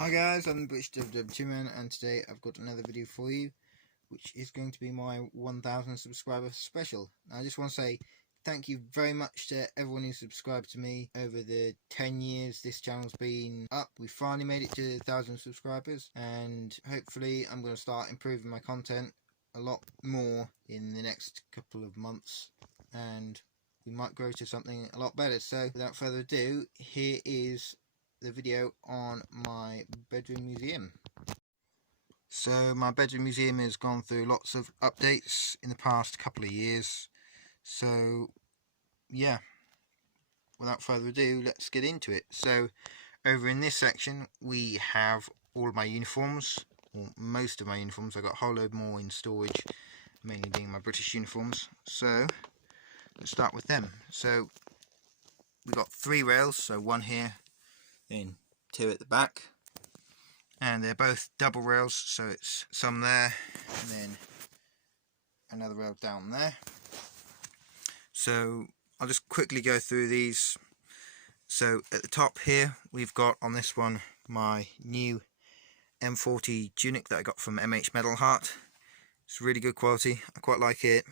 Hi guys, I'm the British $44 man, and today I've got another video for you, which is going to be my 1000 subscriber special. I just want to say thank you very much to everyone who subscribed to me over the 10 years this channel's been up. We finally made it to 1000 subscribers, and hopefully I'm going to start improving my content a lot more in the next couple of months, and we might grow to something a lot better. So without further ado, here is the video on my bedroom museum. So my bedroom museum has gone through lots of updates in the past couple of years, so yeah, without further ado, let's get into it. So over in this section we have all of my uniforms, or most of my uniforms. I've got a whole load more in storage, mainly being my British uniforms. So let's start with them. So we've got 3 rails, so one here, then 2 at the back, and they're both double rails, so it's some there and then another rail down there. So I'll just quickly go through these. So at the top here we've got, on this one, my new M40 Tunic that I got from MH Metal Heart. It's really good quality, I quite like it.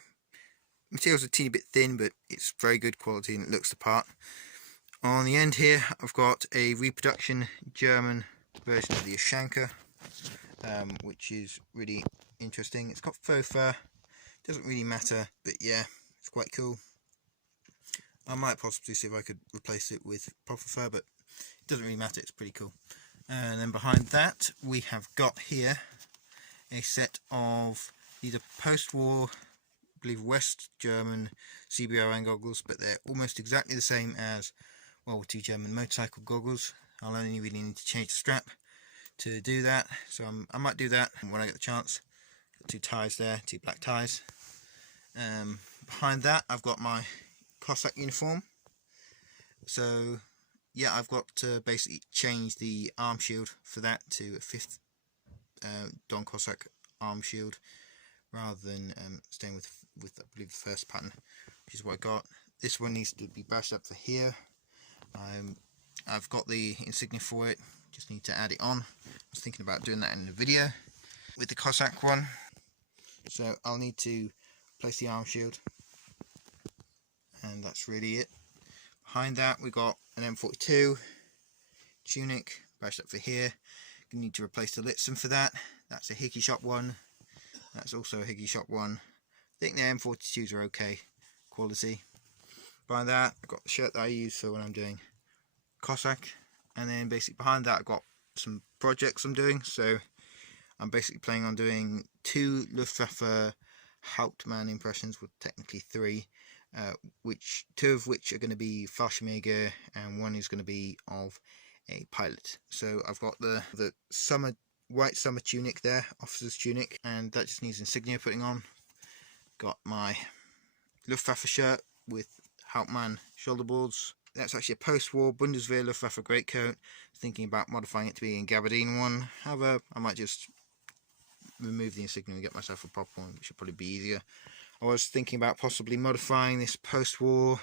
Material's a teeny bit thin, but it's very good quality and it looks the part. On the end here I've got a reproduction German version of the Ushanka, which is really interesting. It's got faux fur, doesn't really matter, but yeah, it's quite cool. I might possibly see if I could replace it with proper fur, but it doesn't really matter, it's pretty cool. And then behind that we have got here a set of, these are post-war, I believe West German CBRN goggles, but they're almost exactly the same as World War II German motorcycle goggles. I'll only really need to change the strap to do that, so I might do that when I get the chance. Got 2 ties there, 2 black ties. Behind that I've got my Cossack uniform. So yeah, I've got to basically change the arm shield for that to a 5th Don Cossack arm shield, rather than staying with I believe the first pattern, which is what I got. This one needs to be bashed up for here. I've got the insignia for it, just need to add it on. I was thinking about doing that in the video with the Cossack one. So I'll need to place the arm shield, and that's really it. Behind that we got an M42 Tunic bashed up for here. You need to replace the Litzen for that. That's a Hickey Shop one. That's also a Hickey Shop one. I think the M42s are okay quality. Behind that I've got the shirt that I use for when I'm doing Cossack, and then basically behind that I've got some projects I'm doing. So I'm basically planning on doing 2 Luftwaffe Hauptmann impressions, well technically 3, which 2 of which are going to be Fallschirmjäger and 1 is going to be of a pilot. So I've got the white summer tunic there, officer's tunic, and that just needs insignia putting on. Got my Luftwaffe shirt with Hauptmann shoulder boards. That's actually a post-war Bundeswehr Luftwaffe greatcoat. Thinking about modifying it to be a gabardine one. However, I might just remove the insignia and get myself a proper one, which would probably be easier. I was thinking about possibly modifying this post-war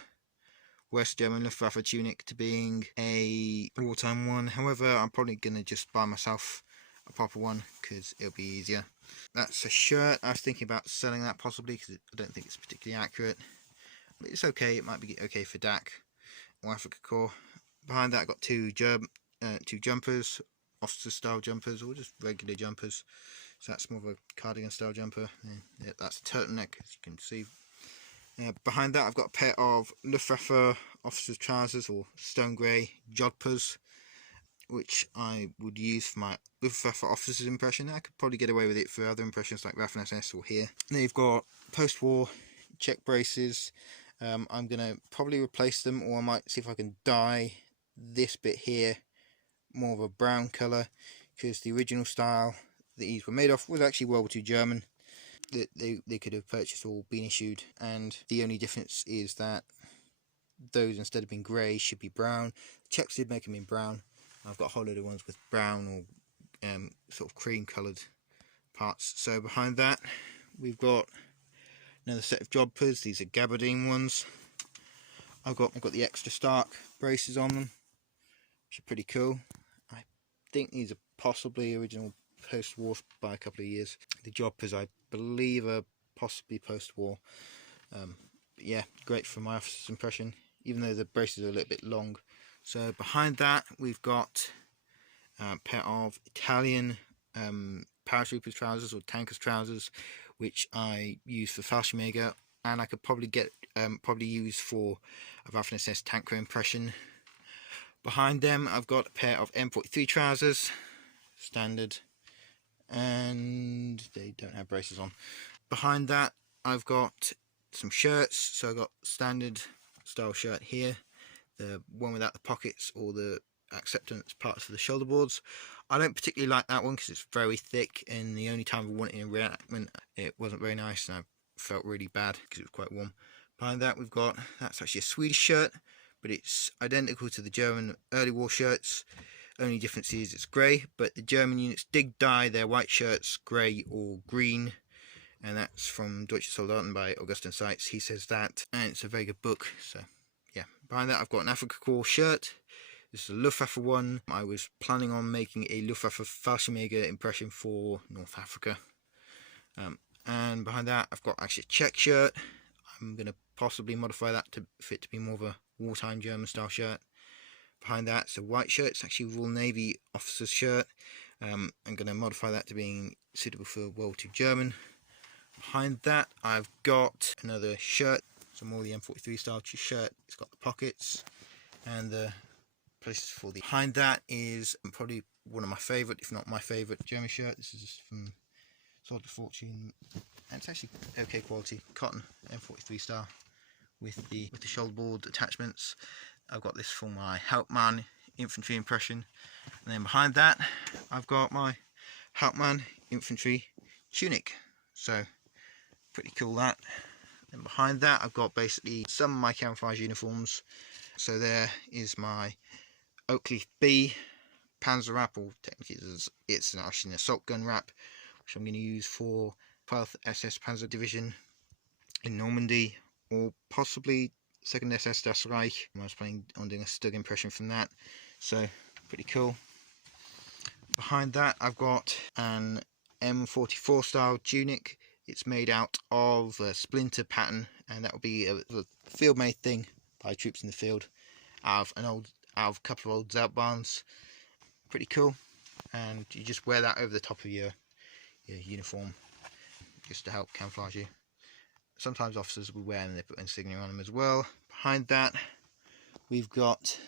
West German Luftwaffe tunic to being a wartime one. However, I'm probably going to just buy myself a proper one because it'll be easier. That's a shirt. I was thinking about selling that possibly because I don't think it's particularly accurate, but it's okay. It might be okay for DAC or Africa Corps. Behind that I've got 2 jumpers, officer style jumpers, or just regular jumpers. So that's more of a cardigan style jumper. Yeah, that's a turtleneck, as you can see. Behind that I've got a pair of Luftwaffe officers trousers, or stone grey jodhpurs, which I would use for my Luftwaffe officers impression. I could probably get away with it for other impressions like Waffen SS or here. And then you've got post-war check braces. I'm going to probably replace them, or I might see if I can dye this bit here more of a brown colour, because the original style that these were made of was actually World War II German. They could have purchased or been issued, and the only difference is that those, instead of being grey, should be brown. The checks did make them in brown. I've got a whole load of ones with brown or sort of cream coloured parts. So behind that we've got another set of jodhpurs. These are gabardine ones. I've got the extra stark braces on them, which are pretty cool. I think these are possibly original post-war by a couple of years. The joppers, I believe, are possibly post-war. Yeah, great for my officer's impression, even though the braces are a little bit long. So behind that we've got a pair of Italian paratroopers trousers, or tankers trousers, which I use for Fallschirmjäger, and I could probably get use for a Waffen-SS tanker impression. Behind them I've got a pair of M43 trousers, standard, and they don't have braces on. Behind that I've got some shirts. So I've got standard style shirt here, the one without the pockets or the acceptance parts for the shoulder boards. I don't particularly like that one because it's very thick, and the only time I wore it in a reenactment it wasn't very nice and I felt really bad because it was quite warm. Behind that we've got, that's actually a Swedish shirt, but it's identical to the German early war shirts. Only difference is it's grey, but the German units did dye their white shirts grey or green, and that's from Deutsche Soldaten by Augustin Seitz. He says that, and it's a very good book. So yeah, behind that I've got an Afrika Korps shirt. This is a Luftwaffe one. I was planning on making a Luftwaffe Fallschirmjäger impression for North Africa. And behind that I've got actually a Czech shirt. I'm going to possibly modify that to fit to be more of a wartime German style shirt. Behind that it's a white shirt. It's actually a Royal Navy officer's shirt. I'm going to modify that to being suitable for World War II German. Behind that I've got another shirt. So more the M43 style shirt. It's got the pockets and the places for the. Behind that is probably one of my favourite, if not my favourite, German shirt. This is from Sword of Fortune, and it's actually okay quality cotton, M43 style, with the shoulder board attachments. I've got this for my Hauptmann infantry impression, and then behind that I've got my Hauptmann infantry tunic. So pretty cool that. And behind that I've got basically some of my camouflage uniforms. So there is my Oakleaf B Panzer wrap, or technically it's actually an assault gun wrap, which I'm going to use for 12th SS Panzer Division in Normandy, or possibly 2nd SS Das Reich. I was planning on doing a Stug impression from that, so pretty cool. Behind that I've got an M44 style tunic. It's made out of a splinter pattern, and that will be a field made thing by troops in the field out of a couple of old Zeltbahns. Pretty cool, and you just wear that over the top of your uniform just to help camouflage you. Sometimes officers will wear them and they put insignia on them as well. Behind that we've got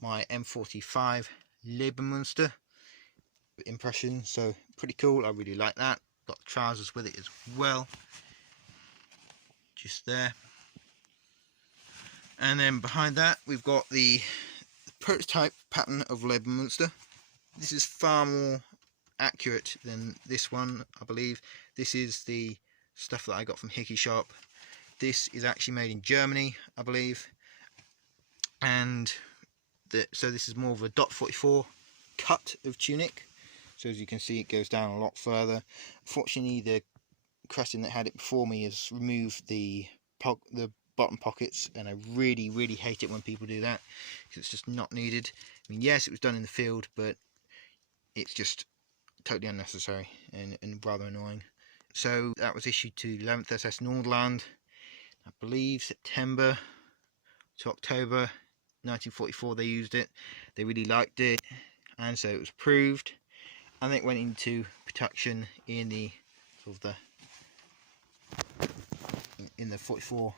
my M45 Leibermunster impression, so pretty cool. I really like that. Got trousers with it as well, just there. And then behind that we've got the prototype pattern of Leibermunster. This is far more accurate than this one, I believe. This is the stuff that I got from Hickey Shop. This is actually made in Germany, I believe, and so this is more of a .44 cut of tunic. So as you can see, it goes down a lot further. Fortunately, the Crescent that had it before me has removed the bottom pockets, and I really hate it when people do that, because it's just not needed. I mean, yes, it was done in the field, but it's just totally unnecessary and rather annoying. So that was issued to 11th SS Nordland, I believe September to October 1944. They used it, they really liked it, and so it was approved, and it went into production in the sort of in the 44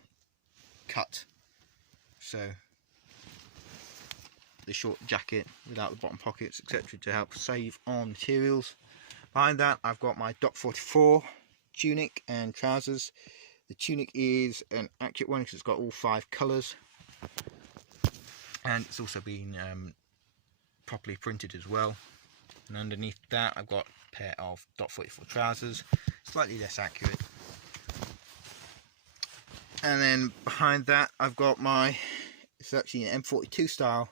cut. So the short jacket without the bottom pockets, etc., to help save on materials. Behind that I've got my Dot44 tunic and trousers. The tunic is an accurate one because it's got all 5 colours, and it's also been properly printed as well. And underneath that I've got a pair of Dot44 trousers, slightly less accurate. And then behind that I've got my, it's actually an M42 style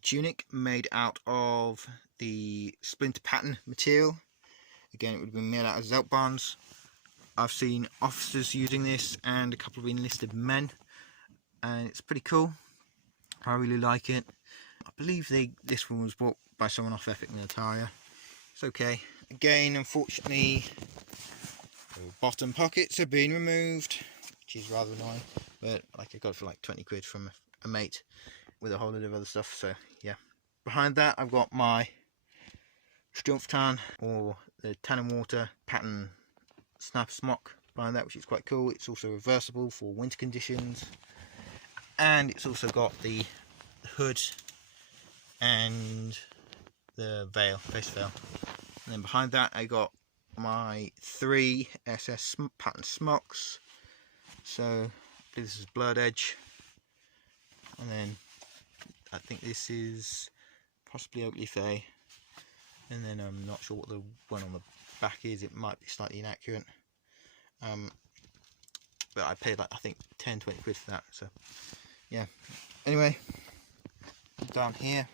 tunic made out of the splinter pattern material. Again, it would have been made out of Zeltbahns. I've seen officers using this and a couple of enlisted men, and it's pretty cool. I really like it. I believe this one was bought by someone off Epic Militaria. It's okay. Again, unfortunately, the bottom pockets have been removed, which is rather annoying. But like, I got it for like 20 quid from a mate with a whole lot of other stuff. So yeah. Behind that, I've got my Tan, or the Tan and Water pattern snap smock behind that, which is quite cool. It's also reversible for winter conditions, and it's also got the hood and the face veil. And then behind that, I got my 3 SS pattern smocks. So this is Blurred Edge, and then I think this is possibly Oakley Fay, and then I'm not sure what the one on the back is. It might be slightly inaccurate, but I paid like, I think 10-20 quid for that. So yeah. Anyway, down here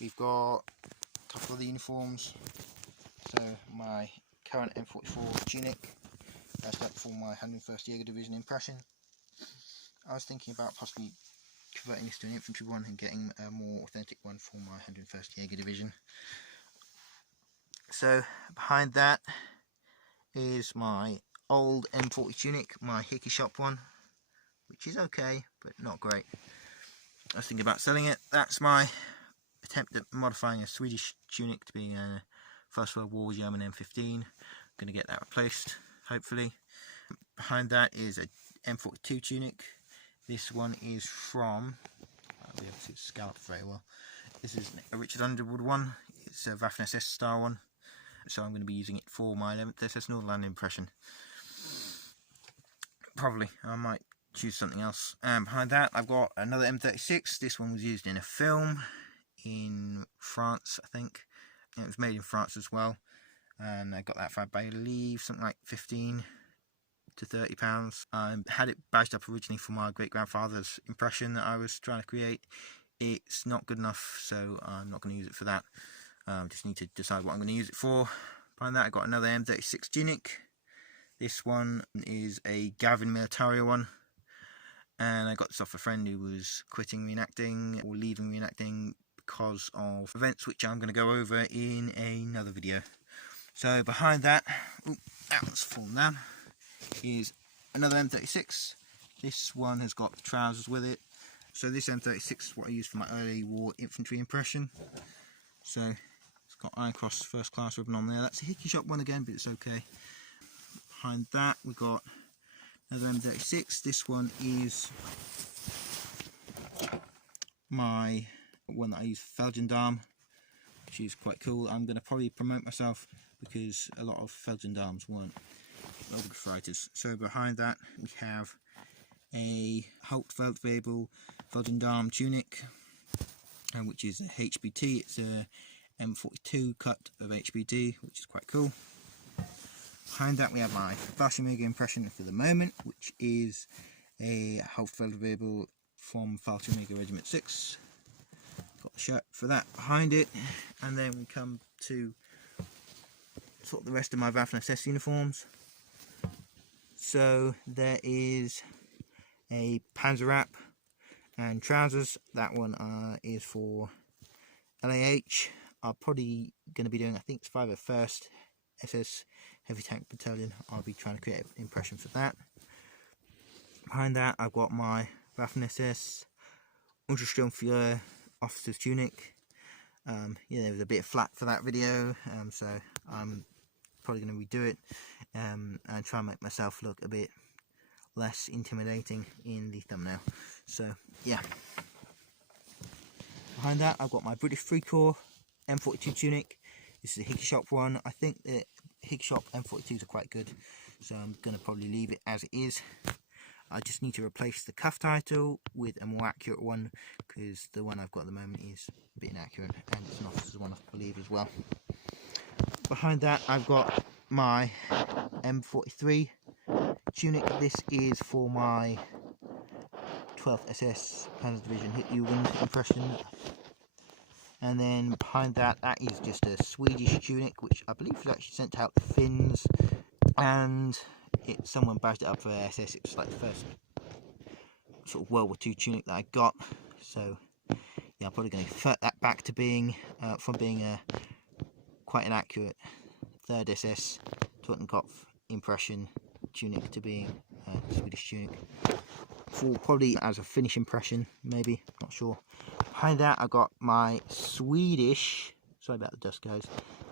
we've got a couple of the uniforms. So my current M44 Tunic, that's up for my 101st Jaeger Division impression. I was thinking about possibly converting this to an infantry one and getting a more authentic one for my 101st Jaeger Division. So behind that is my old M40 Tunic, my Hickey Shop one, which is okay, but not great. I was thinking about selling it. That's my attempt at modifying a Swedish Tunic to be a First World War German M15. I'm going to get that replaced, hopefully. Behind that is a M42 Tunic. This one is from, I'll be able to scallop very well. This is a Richard Underwood one. It's a Waffen SS style one. So I'm going to be using it for my 11th SS Northern impression. Probably. I might choose something else. And behind that, I've got another M36. This one was used in a film in France, I think. It was made in France as well. And I got that for, I believe, something like 15 to 30 pounds. I had it badged up originally for my great-grandfather's impression that I was trying to create. It's not good enough, so I'm not going to use it for that. Just need to decide what I'm going to use it for. Behind that, I got another M36 Tunic. This one is a Gavin Militaria one, and I got this off a friend who was quitting reenacting or leaving reenacting because of events which I'm going to go over in another video. So behind that, that one's fallen down, is another M36. This one has got trousers with it. So this M36 is what I used for my early war infantry impression. So it's got Iron Cross first class ribbon on there. That's a Hickey Shop one again, but it's okay. Behind that we got another M36. This one is my one that I use for Feldgendarm, which is quite cool. I'm going to probably promote myself because a lot of Feldgendarms weren't fighters. So behind that we have a Hauptfeldwebel Feldgendarm Tunic, which is a HBT. It's a M42 cut of HBT, which is quite cool. Behind that we have my Fallschirmjäger impression for the moment, which is a Hauptfeldwebel from Fallschirmjäger Regiment 6. Got the shirt for that behind it, and then we come to sort of the rest of my Waffen SS uniforms. So there is a Panzer wrap and trousers. That one is for LAH. I'm probably going to be doing, I think it's 501st SS Heavy Tank Battalion. I'll be trying to create an impression for that. Behind that I've got my Waffen SS Untersturmführer Officer's Tunic. Yeah, there was a bit of flack for that video, so I'm probably going to redo it and try and make myself look a bit less intimidating in the thumbnail. So yeah. Behind that I've got my British Free Corps M42 Tunic. This is a Hickey Shop one. I think the Hickey Shop M42s are quite good, so I'm going to probably leave it as it is. I just need to replace the cuff title with a more accurate one, because the one I've got at the moment is a bit inaccurate, and it's an officer's one, I believe, as well. Behind that I've got my M43 Tunic. This is for my 12th SS Panzer Division Hitlerjugend impression. And then behind that, that is just a Swedish tunic, which I believe was actually sent out to Finns, and someone badged it up for SS. It was like the first sort of World War II tunic that I got. So yeah, I'm probably going to convert that back to being from being a quite an accurate 3rd SS Totenkopf impression tunic to being a Swedish tunic. For probably as a finish impression, maybe, not sure. Behind that, I got my Swedish. Sorry about the dust, guys.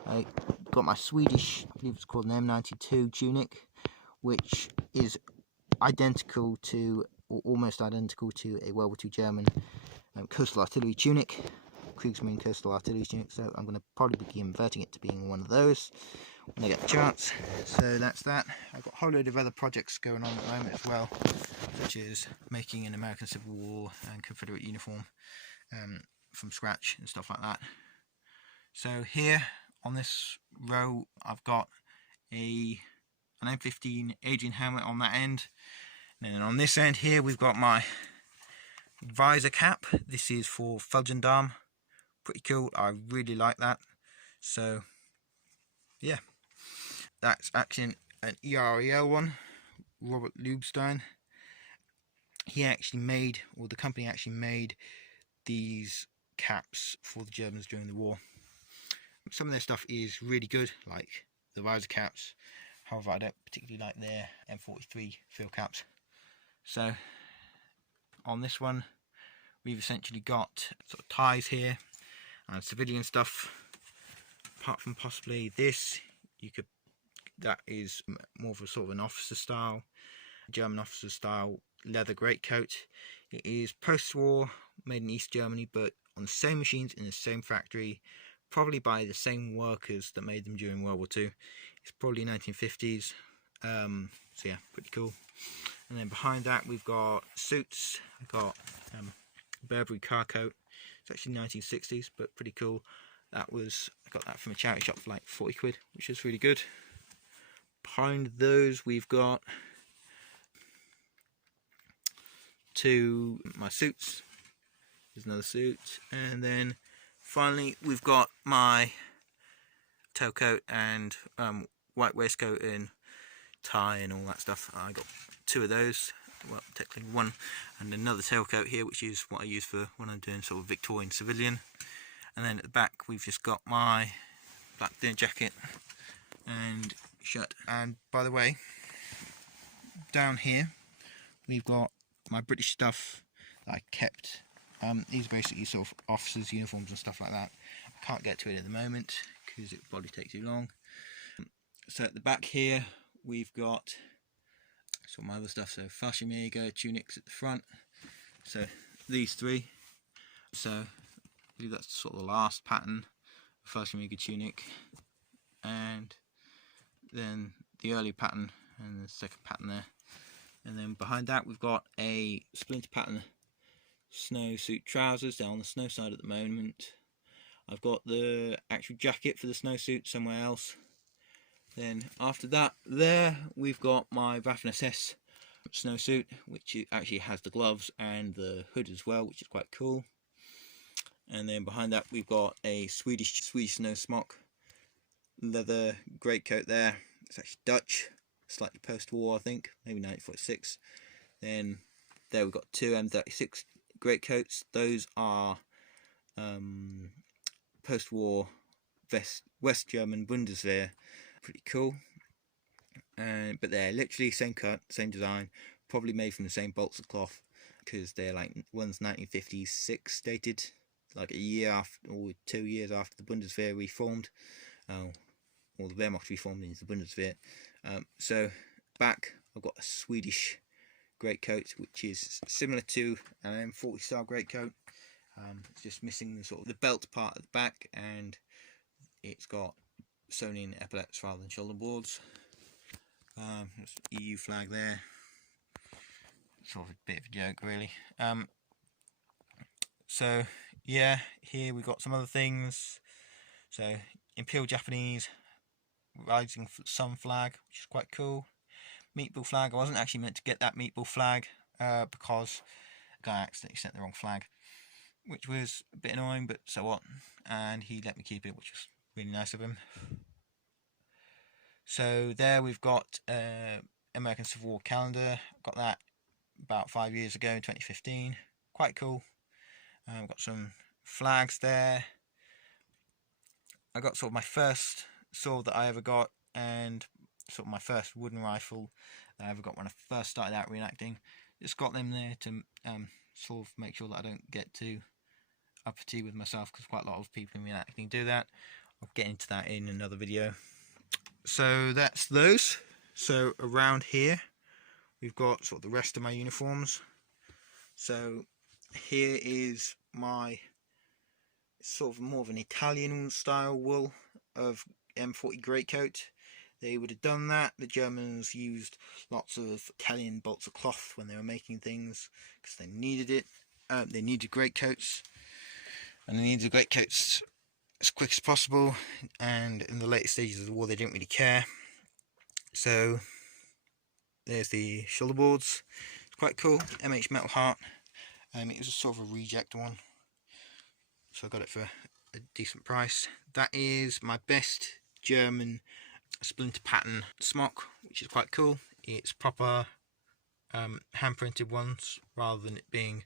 I got my Swedish, I believe it's called an M92 tunic, which is identical to, or almost identical to, a World War II German coastal artillery tunic, Kriegsmarine coastal artillery tunic. So I'm going to probably be converting it to being one of those when I get the chance. So that's that. I've got a whole load of other projects going on at the moment as well, such as making an American Civil War and Confederate uniform from scratch and stuff like that. So here on this row, I've got an M15 Adrian helmet on that end, and then on this end here we've got my visor cap. This is for Felgendam. Pretty cool. I really like that. So yeah, that's actually an EREL one, Robert Leibstein. He actually made, or the company actually made, these caps for the Germans during the war. Some of their stuff is really good, like the visor caps. However, I don't particularly like their M43 field caps. So on this one, we've essentially got sort of ties here and civilian stuff. Apart from possibly this, that is more of a sort of an officer style, German officer style leather greatcoat. It is post-war, made in East Germany, but on the same machines in the same factory, probably by the same workers that made them during World War II. It's probably 1950s. So yeah, pretty cool. And then behind that we've got suits. I've got Burberry car coat. It's actually 1960s, but pretty cool. I got that from a charity shop for like 40 quid, which is really good. Behind those we've got my suits. There's another suit, and then finally we've got my tailcoat and white waistcoat and tie and all that stuff. I got 2 of those, well technically 1, and another tailcoat here, which is what I use for when I'm doing sort of Victorian civilian. And then at the back we've just got my black dinner jacket and shirt. And by the way, down here we've got my British stuff that I kept. These are basically sort of officers' uniforms and stuff like that. I can't get to it at the moment because it would probably take too long. So at the back here we've got some other stuff. So Fallschirmjäger tunics at the front. So these 3. So I believe that's sort of the last pattern of Fallschirmjäger tunic, and then the early pattern and the second pattern there. And then behind that we've got a splinter pattern snowsuit trousers. They're on the snow side at the moment. I've got the actual jacket for the snowsuit somewhere else. Then after that there we've got my Waffen-SS snowsuit, which actually has the gloves and the hood as well, which is quite cool. And then behind that we've got a Swedish snow smock leather greatcoat there. It's actually Dutch, slightly post-war I think, maybe 1946. Then there we've got 2 M36 greatcoats. Those are post-war West German Bundeswehr. Pretty cool. But they're literally same cut, same design, probably made from the same bolts of cloth, because they're like, one's 1956 dated, like a year after, or 2 years after the Bundeswehr reformed, or the Wehrmacht reformed into the Bundeswehr. So back I've got a Swedish greatcoat, which is similar to an M40 style greatcoat. It's just missing the sort of the belt part at the back, and it's got sewn in epaulets rather than shoulder boards. There's the EU flag there. Sort of a bit of a joke, really. So yeah, here we've got some other things. So Imperial Japanese Rising Sun flag, which is quite cool. Meatball flag. I wasn't actually meant to get that meatball flag because a guy accidentally sent the wrong flag, which was a bit annoying, but so what. And he let me keep it, which was really nice of him. So there we've got American Civil War calendar. Got that about 5 years ago in 2015. Quite cool. Got some flags there. I got sort of my first sword that I ever got, and sort of my first wooden rifle that I ever got when I first started out reenacting. Just got them there to sort of make sure that I don't get too uppity with myself, because quite a lot of people in reenacting do that. I'll get into that in another video. So that's those. So around here we've got sort of the rest of my uniforms. So here is my sort of more of an Italian style wool of M40 greatcoat. They would have done that. The Germans used lots of Italian bolts of cloth when they were making things because they needed it. They needed greatcoats, and they needed greatcoats as quick as possible. And in the later stages of the war, they didn't really care. So there's the shoulder boards. It's quite cool. MH Metal Heart. It was a sort of a reject one, so I got it for a decent price. That is my best German splinter pattern smock, which is quite cool. It's proper hand printed ones rather than it being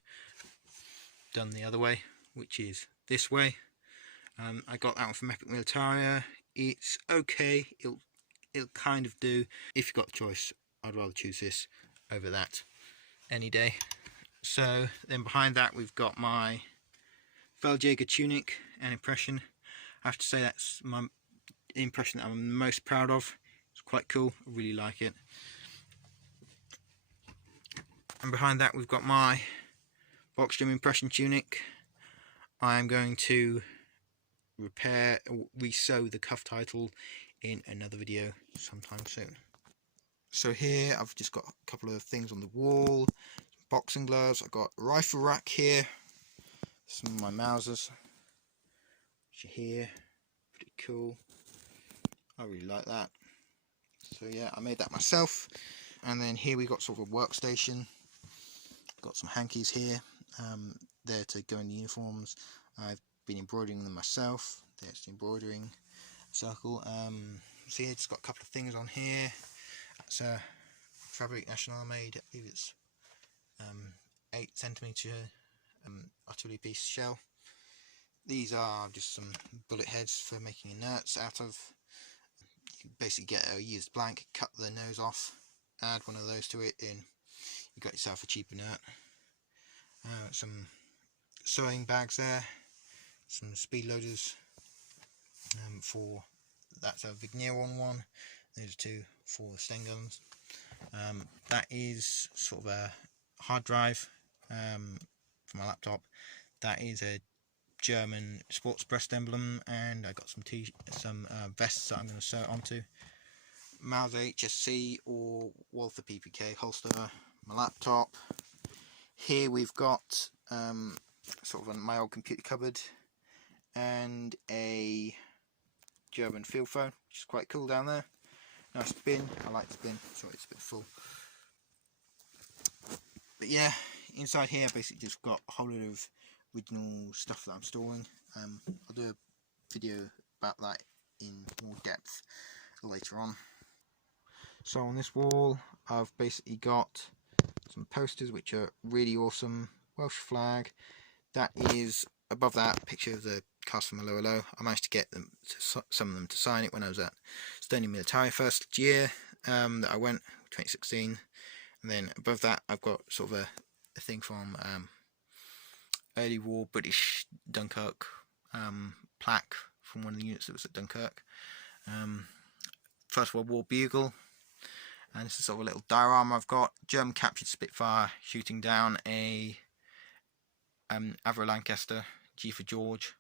done the other way, which is this way. I got that one from Epic Militaria. It's okay. It'll kind of do. If you've got a choice, I'd rather choose this over that any day. So then behind that we've got my Feldjäger Tunic and impression. I have to say that's my impression that I'm most proud of. It's quite cool. I really like it. And behind that we've got my Workstation impression tunic. I am going to repair or resew the cuff title in another video sometime soon. So here I've just got a couple of things on the wall. Boxing gloves. I've got a rifle rack here. Some of my Mausers, which are here. Pretty cool. I really like that. So yeah, I made that myself. And then here we got sort of a workstation. Got some hankies here, there to go in the uniforms. I've been embroidering them myself. There's the embroidering circle. So yeah, just got a couple of things on here. That's a Fabric National made. I believe it's 8cm artillery piece shell. These are just some bullet heads for making inerts out of. You basically get a used blank, cut the nose off, add one of those to it, and you got yourself a cheap inert. Some sewing bags there, some speed loaders for that's a Vigneron one. Those are two for the Sten guns. That is sort of a hard drive for my laptop. That is a German sports breast emblem, and I got some vests that I'm going to sew onto. Mauser HSC or Walther PPK holster, my laptop. Here we've got sort of my old computer cupboard and a German field phone, which is quite cool down there. Nice bin. I like the bin, so it's a bit full. But yeah, inside here I basically just got a whole lot of original stuff that I'm storing. I'll do a video about that in more depth later on. So on this wall I've basically got some posters which are really awesome. Welsh flag. That is above that picture of the cast from Lower Low. I managed to get them some of them to sign it when I was at Stony Military first year that I went, 2016. And then above that I've got sort of a thing from early war British Dunkirk plaque from one of the units that was at Dunkirk. First World War bugle, and this is sort of a little diorama I've got. German captured Spitfire shooting down a Avro Lancaster G for George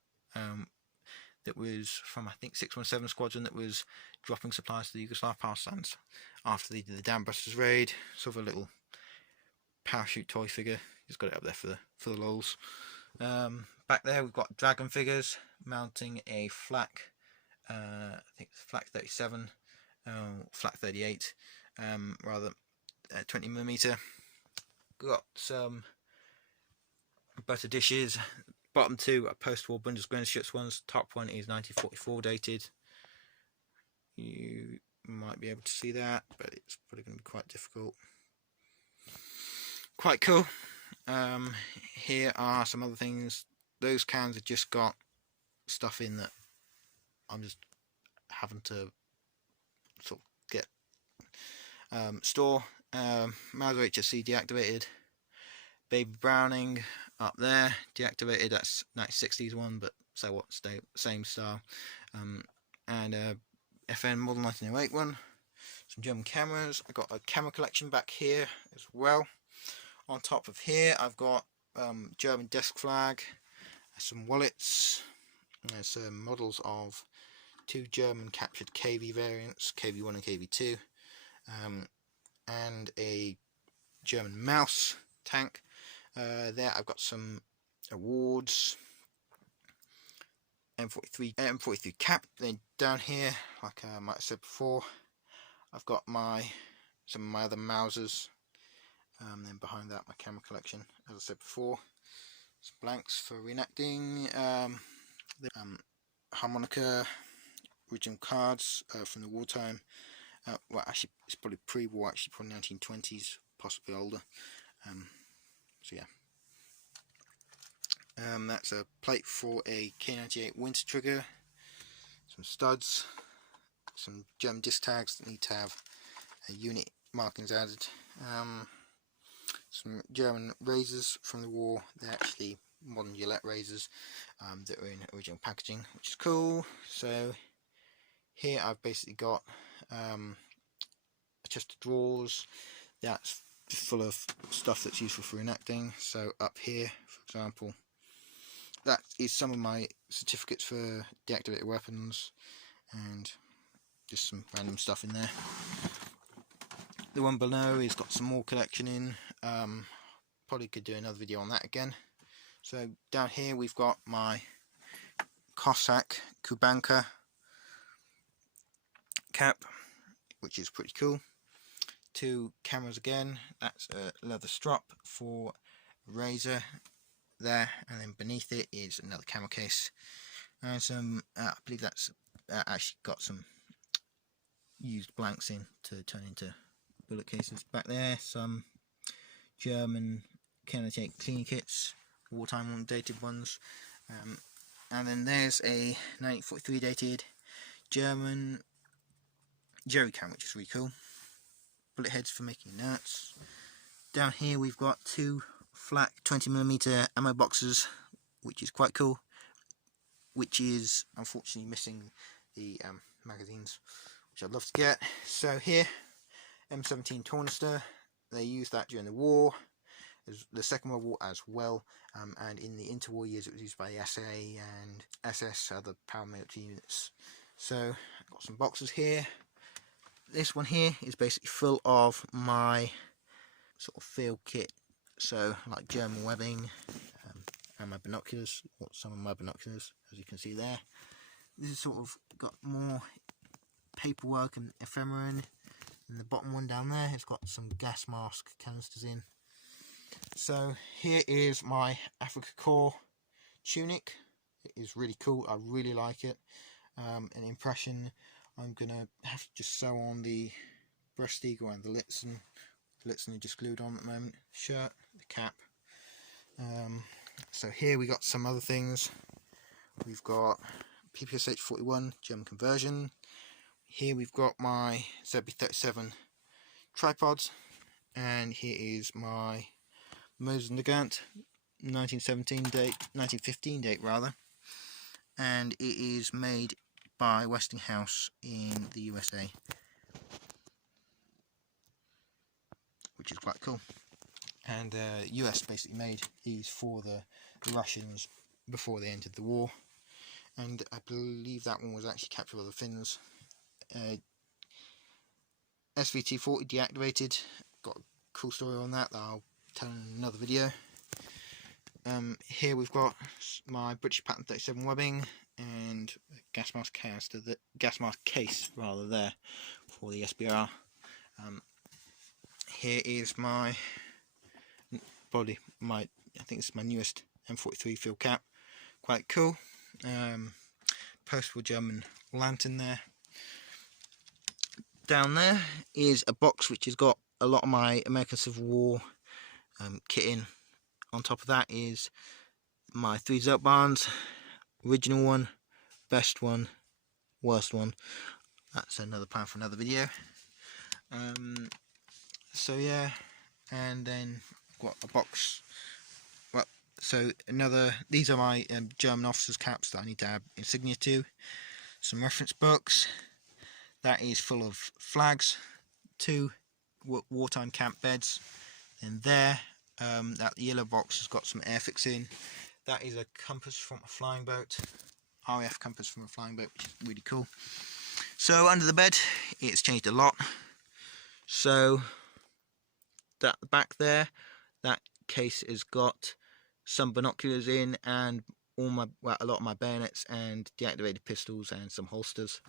that was from I think 617 Squadron, that was dropping supplies to the Yugoslav partisans after they did the Dam Busters raid. Sort of a little parachute toy figure. Just got it up there for the lols. Back there we've got dragon figures mounting a flak, I think it's flak 37, flak 38, rather 20mm. Got some butter dishes. Bottom two are post-war Bundesgrenzschutz ones. Top one is 1944 dated. You might be able to see that, but it's probably going to be quite difficult. Quite cool. Here are some other things those cans have just got stuff in that I'm just having to sort of get store. Mauser HSC deactivated. Baby Browning up there deactivated. That's 1960s one, but so what? Same style. And FN Model 1908 one. Some German cameras. I got a camera collection back here as well. On top of here, I've got German desk flag, some wallets. There's some models of 2 German captured KV variants, KV1 and KV2, and a German mouse tank. There I've got some awards, M43 cap. Then down here, like I might have said before, I've got some of my other Mausers. Then behind that, my camera collection, as I said before. Some blanks for reenacting. Harmonica, original cards from the wartime. Well, actually, it's probably pre-war. Actually, probably 1920s, possibly older. So yeah. That's a plate for a K98 winter trigger. Some studs. Some German disc tags that need to have unit markings added. Some German razors from the war. They're actually modern Gillette razors that are in original packaging, which is cool. So here I've basically got a chest of drawers that's full of stuff that's useful for reenacting. So up here, for example, that is some of my certificates for deactivated weapons and just some random stuff in there. The one below has got some more collection in. Probably could do another video on that again. So down here we've got my Cossack Kubanka cap, which is pretty cool. 2 cameras again. That's a leather strap for a razor there, and then beneath it is another camera case and some I believe that's actually got some used blanks in to turn into bullet cases. Back there, some German K98 cleaning kits, wartime dated ones, and then there's a 1943 dated German jerry can, which is really cool. Bullet heads for making nuts. Down here we've got 2 flat 20mm ammo boxes, which is quite cool, which is unfortunately missing the magazines, which I'd love to get. So here, M17 Tornister, they used that during the war, the Second World War as well, and in the interwar years it was used by the SA and SS, other paramilitary units. So I've got some boxes here. This one here is basically full of my sort of field kit, so like German webbing and my binoculars, or some of my binoculars, as you can see there. This is sort of got more paperwork and ephemera in. And the bottom one down there has got some gas mask canisters in. So here is my Africa Corps tunic. It is really cool. I really like it. An impression. I'm gonna have to just sew on the breast eagle and the Litzen. Litzen are just glued on at the moment. Shirt, the cap. So here we got some other things. We've got PPSH 41 German conversion. Here we've got my ZB37 tripods, and here is my Mosendegant 1915 date rather, and it is made by Westinghouse in the USA, which is quite cool. And US basically made these for the Russians before they entered the war, and I believe that one was actually captured by the Finns. SVT-40 deactivated. Got a cool story on that I'll tell in another video. Here we've got my British Pattern 37 webbing and a gas mask canister, the gas mask case rather, there for the SBR. Here is my I think it's my newest M43 field cap. Quite cool. Post-war German lantern there. Down there is a box which has got a lot of my American Civil War kit in. On top of that is my 3 Zelt barns, original one, best one, worst one. That's another plan for another video. So yeah, and then I've got a box. Well, so these are my German officers' caps that I need to add insignia to. Some reference books. That is full of flags. 2 wartime camp beds. And there, that yellow box has got some airfix in. That is a compass from a flying boat. RAF compass from a flying boat, which is really cool. So under the bed, it's changed a lot. So that back there, that case has got some binoculars in, and a lot of my bayonets and deactivated pistols and some holsters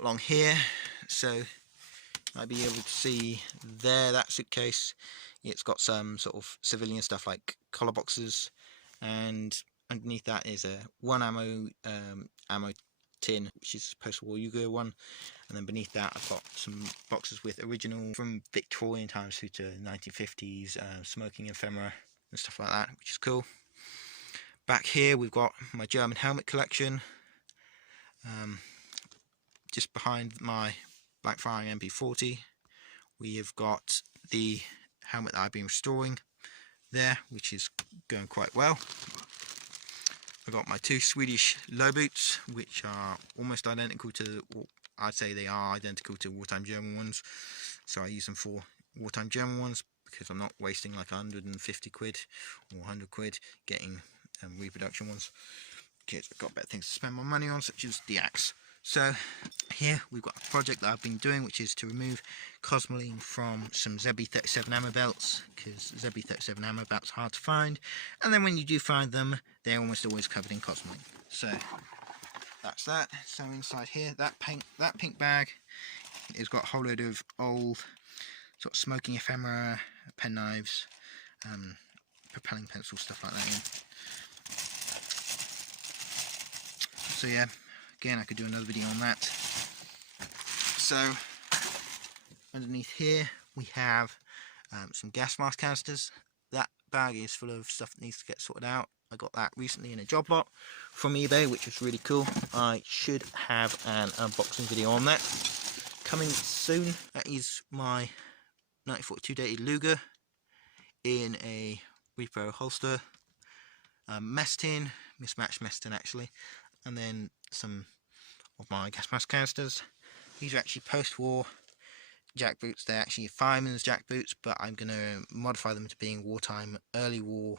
along here. So you might be able to see there, that suitcase. It's got some sort of civilian stuff like collar boxes, and underneath that is a 1 ammo tin, which is a post-war Yugo one, and then beneath that I've got some boxes with original from Victorian times through to 1950s smoking ephemera and stuff like that, which is cool. Back here we've got my German helmet collection. Just behind my black firing MP40 we have got the helmet that I've been restoring there, which is going quite well. I've got my 2 Swedish low boots, which are almost identical to, well, I'd say they are identical to wartime German ones, so I use them for wartime German ones because I'm not wasting like 150 quid or 100 quid getting reproduction ones, because I've got better things to spend my money on, such as the axe. So here we've got a project that I've been doing, which is to remove cosmoline from some Zebi 37 ammo belts, because Zebi 37 ammo belts are hard to find, and then when you do find them, they're almost always covered in cosmoline. So that's that. So inside here, that pink bag has got a whole load of old sort of smoking ephemera, pen knives, propelling pencils, stuff like that in. So yeah, again, I could do another video on that. So underneath here we have some gas mask canisters. That bag is full of stuff that needs to get sorted out. I got that recently in a job lot from eBay, which was really cool. I should have an unboxing video on that coming soon. That is my 1942 dated Luger in a repro holster, mess tin, mismatched mess tin actually, and then some of my gas mask canisters. These are actually post-war jack boots. They're actually fireman's jack boots, but I'm going to modify them to being wartime, early war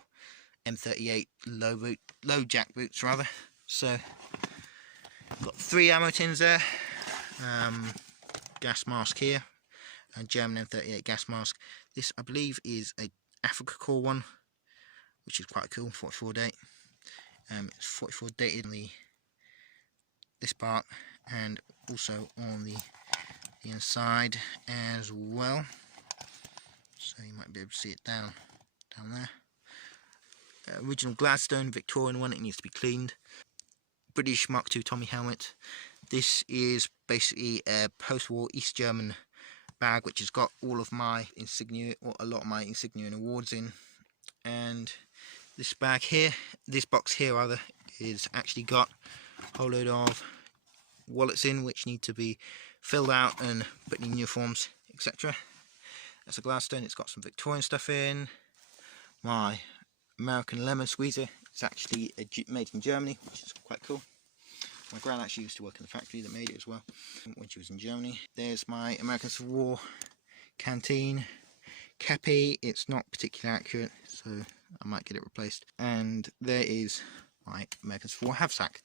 M38 low jack boots rather. So I've got 3 ammo tins there, gas mask here, and German M38 gas mask. This I believe is a Africa Corps one, which is quite cool, 44 date. It's 44 dated on this part, and also on the inside as well, so you might be able to see it down there. Original Gladstone Victorian one, it needs to be cleaned. British Mark II Tommy helmet. This is basically a post-war East German bag, which has got all of my insignia, or a lot of my insignia and awards in. And this bag here, this box here rather, is actually got a whole load of wallets in, which need to be filled out and put in uniforms, etc. That's a Gladstone. It's got some Victorian stuff in. My American lemon squeezer, it's actually made in Germany, which is quite cool. My gran actually used to work in the factory that made it as well when she was in Germany. There's my American Civil War canteen kepi. It's not particularly accurate, so I might get it replaced. And there is my American Civil War haversack.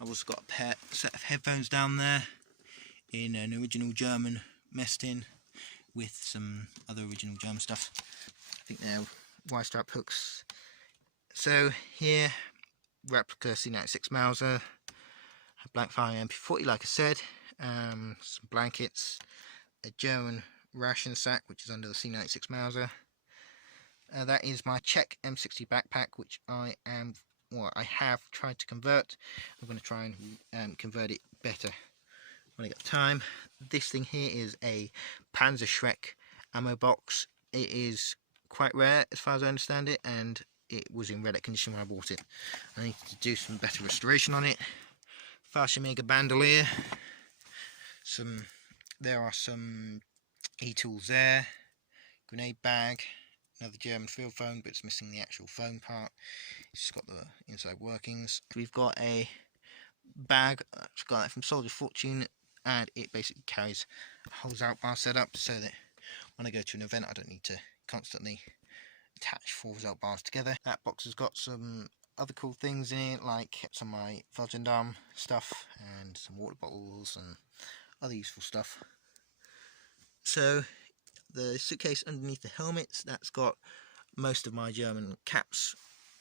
I've also got a set of headphones down there in an original German mess tin with some other original German stuff. I think they're Y-strap hooks. So here, replica C96 Mauser, a black firing MP40 like I said, some blankets, a German ration sack which is under the C96 Mauser. That is my Czech M60 backpack, which I have tried to convert. I'm going to try and convert it better when I get time. This thing here is a Panzerschreck ammo box. It is quite rare as far as I understand it, and it was in red condition when I bought it. I need to do some better restoration on it. Fallschirmjäger bandolier. There are some e-tools there. Grenade bag. Another German field phone, but it's missing the actual phone part. It's just got the inside workings. We've got a bag. I've got that from Soldier Fortune, and it basically carries a whole out bar setup so that when I go to an event I don't need to constantly attach 4 result bars together. That box has got some other cool things in it, like some of my Feldgendarm stuff and some water bottles and other useful stuff. So the suitcase underneath the helmets, that's got most of my German caps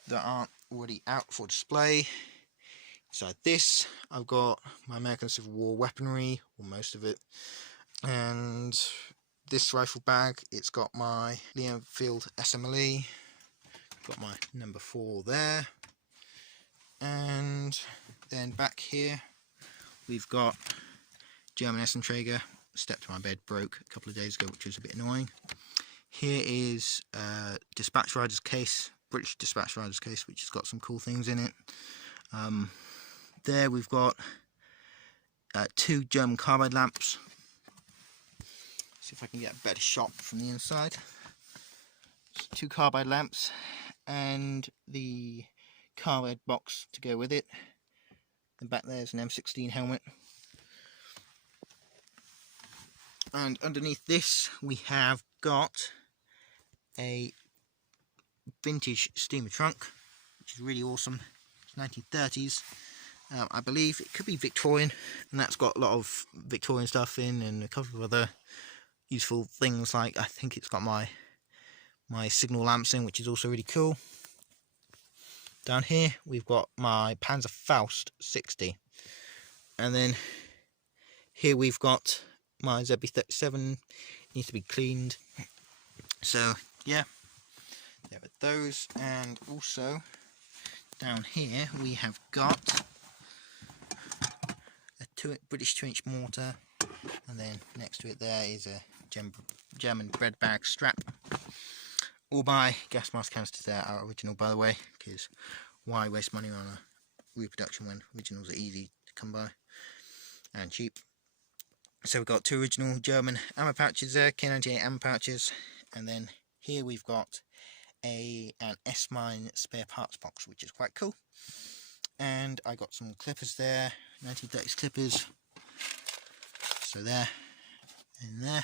that aren't already out for display. Inside this, I've got my American Civil War weaponry, or most of it, and this rifle bag, it's got my Leonfield SMLE, got my number 4 there, and then back here we've got German Essenträger. Step to my bed broke a couple of days ago, which was a bit annoying. Here is Dispatch Rider's case, British Dispatch Rider's case, which has got some cool things in it. There we've got 2 German carbide lamps. See if I can get a better shot from the inside. 2 carbide lamps and the carbide box to go with it. And back there's an M16 helmet. And underneath this we have got a vintage steamer trunk, which is really awesome. It's 1930s. I believe it could be Victorian, and that's got a lot of Victorian stuff in and a couple of other useful things, like I think it's got my signal lamps in, which is also really cool. Down here we've got my Panzer Faust 60, and then here we've got my ZB37, needs to be cleaned. So yeah, there are those, and also down here we have got a British 2-inch mortar, and then next to it there is a German bread bag strap. All my gas mask canisters there are original, by the way, because why waste money on a reproduction when originals are easy to come by and cheap. So we've got 2 original German ammo pouches there, K98 ammo pouches, and then here we've got an S-Mine spare parts box, which is quite cool. And I got some clippers there, 1930s clippers. So there and there.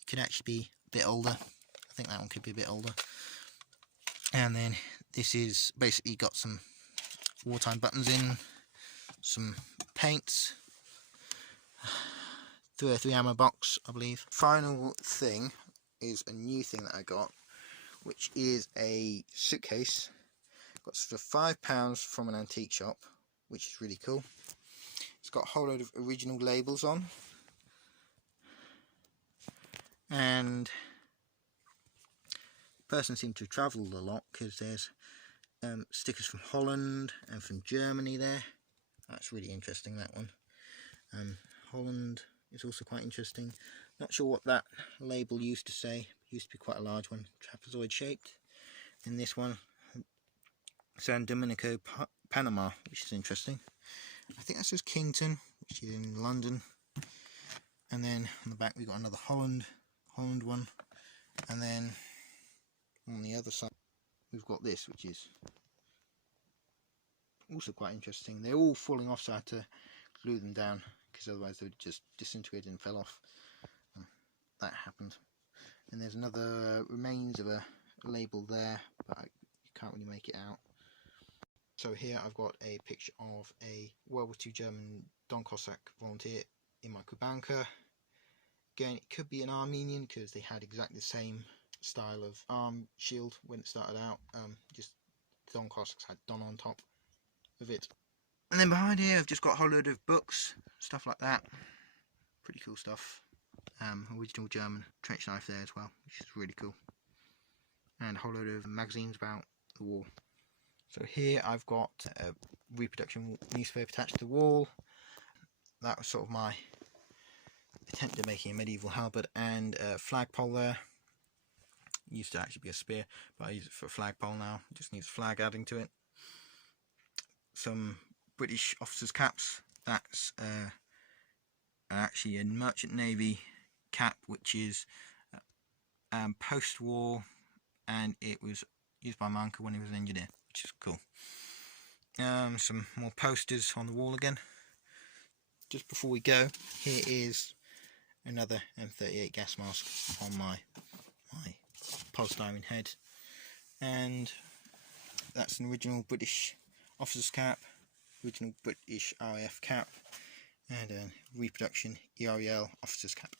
It could actually be a bit older. I think that one could be a bit older. And then this is basically got some wartime buttons in, some paints, 303 ammo box, I believe. Final thing is a new thing that I got, which is a suitcase. Got for £5 from an antique shop, which is really cool. It's got a whole load of original labels on, and the person seemed to have travelled a lot, because there's stickers from Holland and from Germany there. That's really interesting, that one. Holland is also quite interesting. Not sure what that label used to say. It used to be quite a large one, trapezoid shaped. And this one, San Domenico, Panama, which is interesting. I think that says Kington, which is in London. And then on the back we've got another Holland one. And then on the other side we've got this, which is also quite interesting. They're all falling off, so I had to glue them down, because otherwise they would just disintegrate and fell off. That happened. And there's another remains of a label there, but you can't really make it out. So here I've got a picture of a World War II German Don Cossack volunteer in my Kubanka. Again, it could be an Armenian, because they had exactly the same style of arm shield when it started out. Just Don Cossacks had Don on top of it. And then behind here I've just got a whole load of books, stuff like that. Pretty cool stuff. Original German trench knife there as well, which is really cool. And a whole load of magazines about the war. So here I've got a reproduction newspaper attached to the wall. That was sort of my attempt at making a medieval halberd, and a flagpole there. It used to actually be a spear, but I use it for a flagpole now. It just needs a flag adding to it. Some British officers' caps. That's actually a Merchant Navy cap, which is post-war, and it was used by my uncle when he was an engineer, which is cool. Some more posters on the wall again. Just before we go, here is another M38 gas mask on my polystyrene head, and that's an original British officer's cap, original British RAF cap, and a reproduction EREL officer's cap.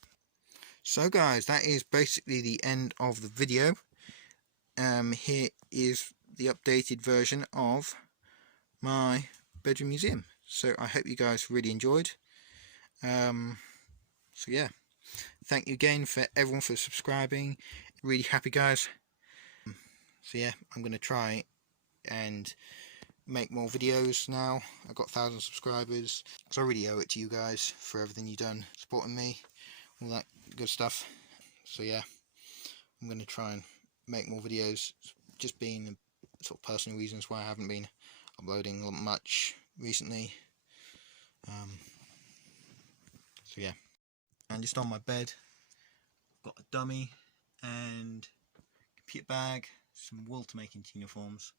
So guys, that is basically the end of the video. Here is the updated version of my bedroom museum. So I hope you guys really enjoyed. So yeah, thank you again for everyone for subscribing. Really happy, guys. So yeah, I'm going to try and make more videos now. I've got 1,000 subscribers, so I really owe it to you guys for everything you've done, supporting me, all that good stuff. So yeah, I'm going to try and make more videos, just being sort of personal reasons why I haven't been uploading much recently. So yeah, and just on my bed, I've got a dummy and computer bag, some wool to make into uniforms,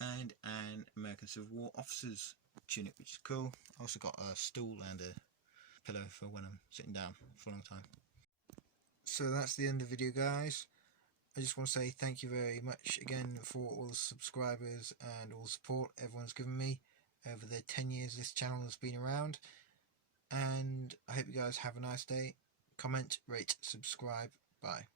and an American Civil War officer's tunic, which is cool. I also got a stool and a pillow for when I'm sitting down for a long time. So that's the end of the video, guys. I just want to say thank you very much again for all the subscribers and all the support everyone's given me over the 10 years this channel has been around. And I hope you guys have a nice day. Comment, rate, subscribe. Bye.